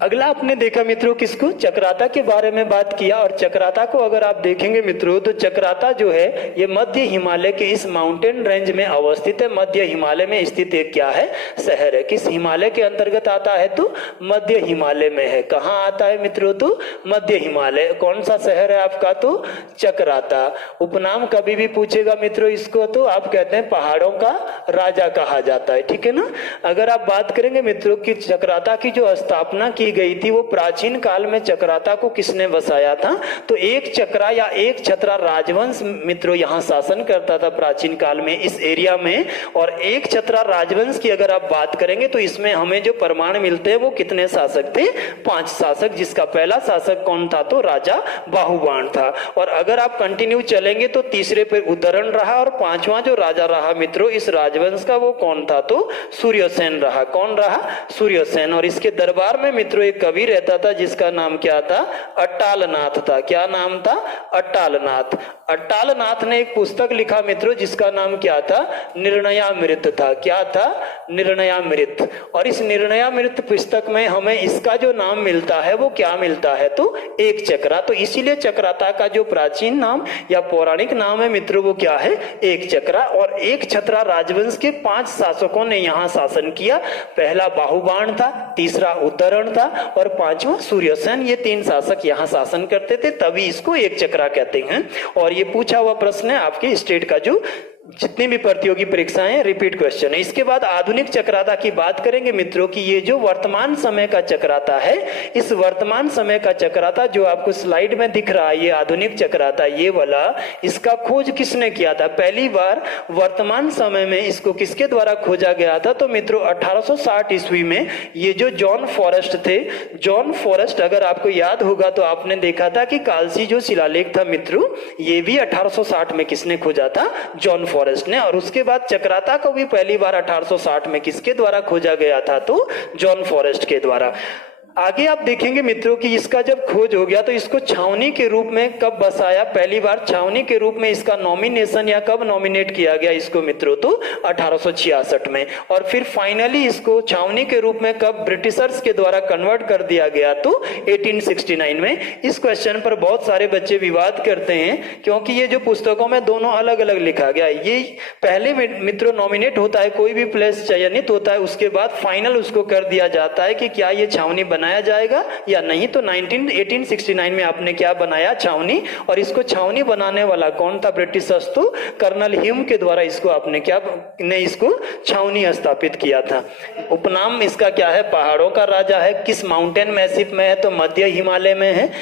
अगला आपने देखा मित्रों किसको, चक्राता के बारे में बात किया। और चक्राता को अगर आप देखेंगे मित्रों तो चक्राता जो है ये मध्य हिमालय के इस माउंटेन रेंज में अवस्थित है। मध्य हिमालय में स्थित एक क्या है, शहर है। किस हिमालय के अंतर्गत आता है तो मध्य हिमालय में है। कहाँ आता है मित्रों तो मध्य हिमालय। कौन सा शहर है आपका तो चक्राता। उपनाम कभी भी पूछेगा मित्रों इसको तो आप कहते हैं पहाड़ों का राजा कहा जाता है, ठीक है ना। अगर आप बात करेंगे मित्रों की चक्राता की जो स्थापना की गई थी वो प्राचीन काल में चक्राता को किसने बसाया था तो एक चक्रा या एक छत्रा राजवंश मित्रों यहाँ शासन करता था प्राचीन काल में इस एरिया में। और एक छत्रा राजवंश की अगर आप बात करेंगे तो इसमें हमें जो प्रमाण मिलते हैं वो कितने शासक थे, 5 शासक, जिसका पहला शासक कौन था तो राजा बाहुबाण था। और अगर आप कंटिन्यू चलेंगे तो तीसरे पे उदरण रहा और 5वां जो राजा रहा मित्रों इस राजवंश का वो कौन था तो सूर्यसेन रहा। कौन रहा, सूर्यसेन। और इसके दरबार में मित्रों एक कवि रहता था जिसका नाम क्या था, अट्टालनाथ था। क्या नाम था, अट्टालनाथ। अट्टालनाथ ने एक पुस्तक लिखा मित्रों जिसका नाम क्या था, निर्णयामृत था। क्या था, निर्णयामृत। और इस निर्णयामृत पुस्तक में हमें इसका जो नाम मिलता है वो क्या मिलता है तो एक चक्रा। तो इसीलिए चक्राता का जो प्राचीन नाम या पौराणिक नाम है मित्रों वो क्या है, एक चक्रा। और एक छत्रा राजवंश के 5 शासकों ने यहाँ शासन किया। पहला बाहुबाण था, तीसरा उदरण था और 5वां सूर्यसेन। ये 3 शासक यहाँ शासन करते थे, तभी इसको एक चक्रा कहते हैं। और ये पूछा हुआ प्रश्न है आपके स्टेट का जो जितनी भी प्रतियोगी परीक्षाएं रिपीट क्वेश्चन है। इसके बाद आधुनिक चक्राता की बात करेंगे मित्रों की ये जो वर्तमान समय का चक्राता है, इस वर्तमान समय का चक्राता जो आपको स्लाइड में दिख रहा है ये आधुनिक चक्राता ये वाला, इसका खोज किसने किया था। पहली बार वर्तमान समय में इसको किसके द्वारा खोजा गया था तो मित्रों 1860 ईस्वी में ये जो जॉन फॉरेस्ट थे, जॉन फॉरेस्ट अगर आपको याद होगा तो आपने देखा था कि कालसी जो शिलालेख था मित्रों ये भी 1860 में किसने खोजा था, जॉन फॉरेस्ट ने। और उसके बाद चक्राता को भी पहली बार 1860 में किसके द्वारा खोजा गया था तो जॉन फॉरेस्ट के द्वारा। आगे आप देखेंगे मित्रों कि इसका जब खोज हो गया तो इसको छावनी के रूप में कब बसाया, पहली बार छावनी के रूप में इसका नॉमिनेशन या कब नॉमिनेट किया गया इसको मित्रों तो 1866 में। और फिर फाइनली इसको छावनी के रूप में कब ब्रिटिशर्स के द्वारा कन्वर्ट कर दिया गया तो 1869 में। इस क्वेश्चन पर बहुत सारे बच्चे विवाद करते हैं क्योंकि ये जो पुस्तकों में दोनों अलग अलग लिखा गया। ये पहले मित्रों नॉमिनेट होता है, कोई भी प्लेस चयनित होता है, उसके बाद फाइनल उसको कर दिया जाता है कि क्या ये छावनी बनाया जाएगा या नहीं। तो 1869 में आपने क्या बनाया, छावनी। और इसको छावनी बनाने वाला कौन था, ब्रिटिशर्स, तो कर्नल ह्यूम के द्वारा इसको आपने क्या ने इसको छावनी स्थापित किया था। उपनाम इसका क्या है, पहाड़ों का राजा है। किस माउंटेन मैसिव में है तो मध्य हिमालय में है।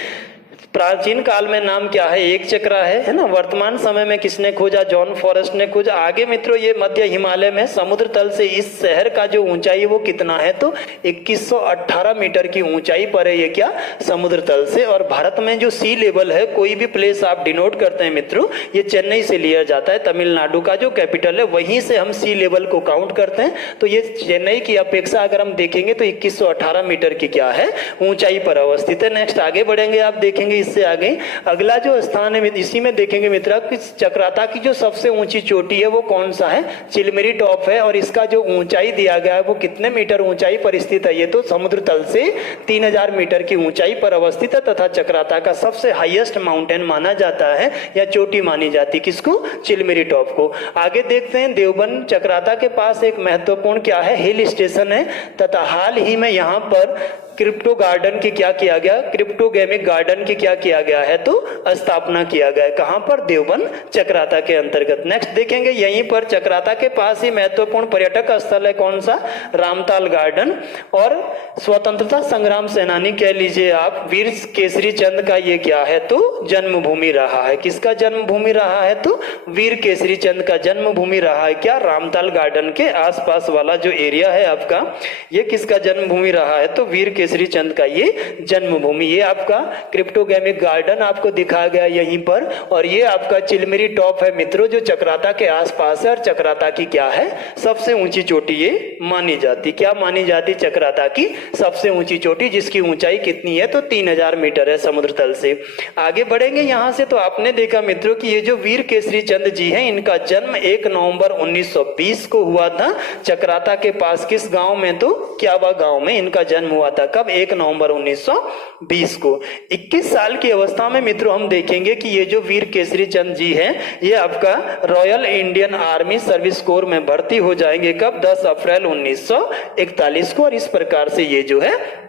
प्राचीन काल में नाम क्या है, एक चक्रा है ना। वर्तमान समय में किसने खोजा, जॉन फॉरेस्ट ने खोजा। आगे मित्रों ये मध्य हिमालय में समुद्र तल से इस शहर का जो ऊंचाई वो कितना है तो 2118 मीटर की ऊंचाई पर है ये क्या, समुद्र तल से। और भारत में जो सी लेवल है, कोई भी प्लेस आप डिनोट करते हैं मित्रों ये चेन्नई से लिया जाता है, तमिलनाडु का जो कैपिटल है वहीं से हम सी लेवल को काउंट करते हैं। तो ये चेन्नई की अपेक्षा अगर हम देखेंगे तो 2118 मीटर की क्या है, ऊंचाई पर अवस्थित है। नेक्स्ट आगे बढ़ेंगे, आप देखेंगे इससे आगे अगला जो स्थान है इसी में देखेंगे मित्रों कि चक्राता की जो सबसे ऊंची चोटी है वो कौन सा है, चिलमेरी टॉप है। और इसका जो ऊंचाई दिया गया है वो कितने मीटर ऊंचाई पर स्थित है, ये तो समुद्र तल से 3000 मीटर की ऊंचाई पर अवस्थित है तथा चक्राता का सबसे हाईएस्ट माउंटेन माना जाता है या चोटी मानी जाती किसको, चिलमेरी टॉप को। आगे देखते हैं देवबंद चक्राता के पास एक महत्वपूर्ण क्या है, हिल स्टेशन है तथा हाल ही में यहाँ पर क्रिप्टो गार्डन की क्या किया गया, क्रिप्टोगेमिक गार्डन की क्या किया गया है तो स्थापना किया गया है। कहां पर, देवबंद चक्राता के अंतर्गत। नेक्स्ट देखेंगे यहीं पर चक्राता के पास ही महत्वपूर्ण पर्यटक स्थल है कौन सा, रामताल गार्डन। और स्वतंत्रता संग्राम सेनानी कह लीजिए आप वीर केसरी चंद का ये क्या है तो जन्मभूमि रहा है। किसका जन्मभूमि रहा है तो वीर केसरी चंद का जन्मभूमि रहा है क्या, रामताल गार्डन के आसपास वाला जो एरिया है आपका ये किसका जन्मभूमि रहा है तो वीर केसरी चंद का ये जन्मभूमि। ये आपका क्रिप्टोगेमिक गार्डन आपको दिखाया गया यहीं पर। और ये आपका चिलमेरी टॉप है मित्रों जो चक्राता के आसपास है। और चक्राता की क्या है, सबसे ऊंची चोटी ये मानी जाती, क्या मानी जाती, चक्राता की सबसे ऊंची चोटी, जिसकी ऊंचाई कितनी है तो 3000 मीटर है समुद्र तल से। आगे बढ़ेंगे यहां से तो आपने देखा मित्रों कि ये जो वीर केसरी चंद जी हैं इनका जन्म 1 नवंबर 1920 को हुआ था चक्राता के पास। किस गांव में तो क्यावा गांव में इनका जन्म हुआ था। कब? 1 नवंबर 1920 को। 21 साल की अवस्था में मित्रों हम देखेंगे कि ये जो वीर केसरी चंद जी हैं, ये आपका royal Indian army service corps में भर्ती हो जाएंगे। कब? 10 अप्रैल 1941 को। और इस प्रकार से ये जो है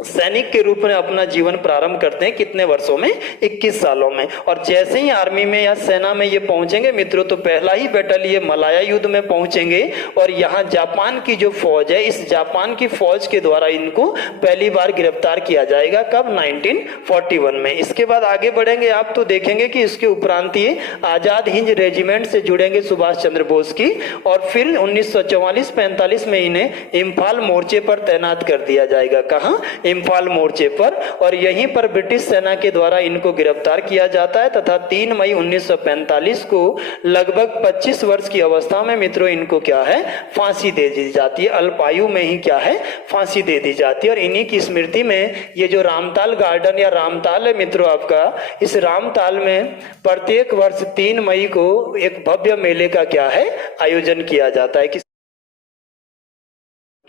सैनिक के रूप में अपना जीवन प्रारंभ करते हैं। कितने वर्षों में? 21 सालों में। और जैसे ही आर्मी में या सेना में ये पहुंचेंगे मित्रों, तो पहला ही बैटल ये मलाया युद्ध में पहुंचेंगे। और यहाँ जापान की जो फौज है, इस जापान की फौज के द्वारा इनको पहली बार गिरफ्तार किया जाएगा। कब? 1941 में। इसके बाद आगे बढ़ेंगे आप तो देखेंगे कि इसके उपरांत ये आजाद हिंद रेजिमेंट से जुड़ेंगे सुभाष चंद्र बोस की। और फिर 1944-45 में इन्हें इम्फाल मोर्चे पर तैनात कर दिया जाएगा। कहाँ? इम्फाल मोर्चे पर। और यहीं पर ब्रिटिश सेना के द्वारा इनको गिरफ्तार किया जाता है तथा 3 मई 1945 को लगभग 25 वर्ष की अवस्था में मित्रों इनको क्या है? फांसी दे दी जाती है। अल्पायु में ही क्या है? फांसी दे दी जाती है। और इन्हीं की स्मृति में ये जो रामताल गार्डन या रामताल है मित्रों आपका, इस रामताल में प्रत्येक वर्ष 3 मई को एक भव्य मेले का क्या है? आयोजन किया जाता है।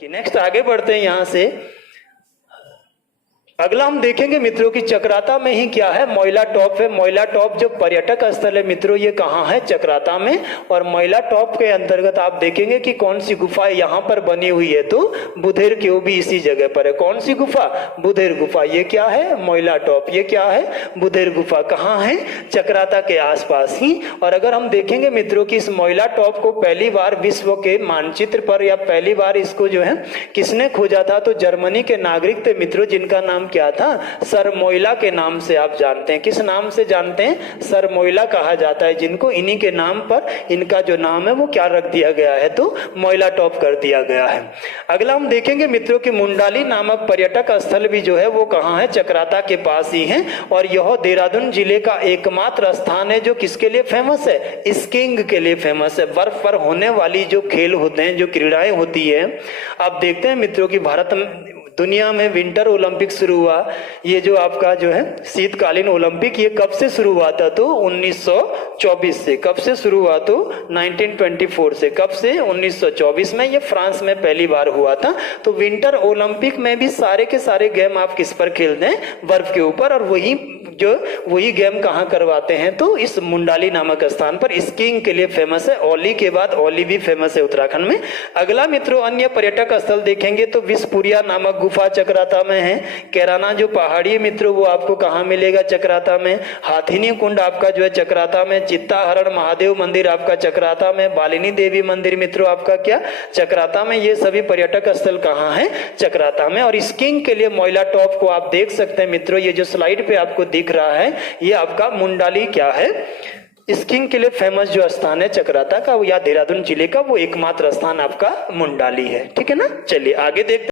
नेक्स्ट आगे बढ़ते हैं यहां से। अगला हम देखेंगे मित्रों की चक्राता में ही क्या है? मोइला टॉप है। मोइला टॉप जो पर्यटक स्थल है मित्रों, ये कहाँ है? चक्राता में। और मोइला टॉप के अंतर्गत आप देखेंगे कि कौन सी गुफा यहाँ पर बनी हुई है? तो बुधेर की, वो भी इसी जगह पर है। कौन सी गुफा? बुधेर गुफा। ये क्या है? मोइला टॉप। ये क्या है? बुधेर गुफा। कहाँ है? चक्राता के आसपास ही। और अगर हम देखेंगे मित्रों की इस मोइला टॉप को पहली बार विश्व के मानचित्र पर या पहली बार इसको जो है किसने खोजा था? तो जर्मनी के नागरिक थे मित्रों, जिनका नाम क्या था? सर मोइला के नाम से आप जानते हैं। किस नाम से जानते हैं? सर मोइला कहा जाता है जिनको। इन्हीं के नाम पर इनका जो नाम है वो क्या रख दिया गया है? तो मोइला टॉप कर दिया गया है। अगला हम देखेंगे मित्रों की मुंडाली नामक पर्यटक स्थल भी जो है वो कहाँ है? चक्राता के पास ही है। और यह देहरादून जिले का एकमात्र स्थान है जो किसके लिए फेमस है? स्कीइंग के लिए फेमस है। बर्फ पर होने वाली जो खेल होते हैं, जो क्रीड़ाएं होती है, आप देखते हैं मित्रों की भारत दुनिया में विंटर ओलंपिक शुरू हुआ। ये जो आपका जो है शीतकालीन ओलंपिक, ये कब से शुरू हुआ था? तो 1924 से। कब से शुरू हुआ? तो 1924 से। कब से? 1924 में। ये फ्रांस में पहली बार हुआ था। तो विंटर ओलंपिक में भी सारे के सारे गेम आप किस पर खेलते हैं? बर्फ के ऊपर। और वही गेम कहाँ करवाते हैं? तो इस मुंडाली नामक स्थान पर। स्कीइंग के लिए फेमस है। ओली के बाद ओली भी फेमस है उत्तराखंड में। अगला मित्रों अन्य पर्यटक स्थल देखेंगे तो विषपुरिया नामक गुफा चक्राता में है। कैराना जो पहाड़ी मित्रों वो आपको कहाँ मिलेगा? चक्राता में। हाथिनी कुंड आपका जो है चक्राता में। चित्ताहरण महादेव मंदिर आपका चक्राता में। बालिनी देवी मंदिर मित्रों आपका क्या? चक्राता में। ये सभी पर्यटक स्थल कहाँ है? चक्राता में। और स्कीइंग के लिए मोइला टॉप को आप देख सकते हैं मित्रों, ये जो स्लाइड पे आपको दिख रहा है ये आपका मुंडाली क्या है? स्कीइंग के लिए फेमस जो स्थान है चक्राता का या देहरादून जिले का, वो एकमात्र स्थान आपका मुंडाली है। ठीक है ना? चलिए आगे देखते हैं।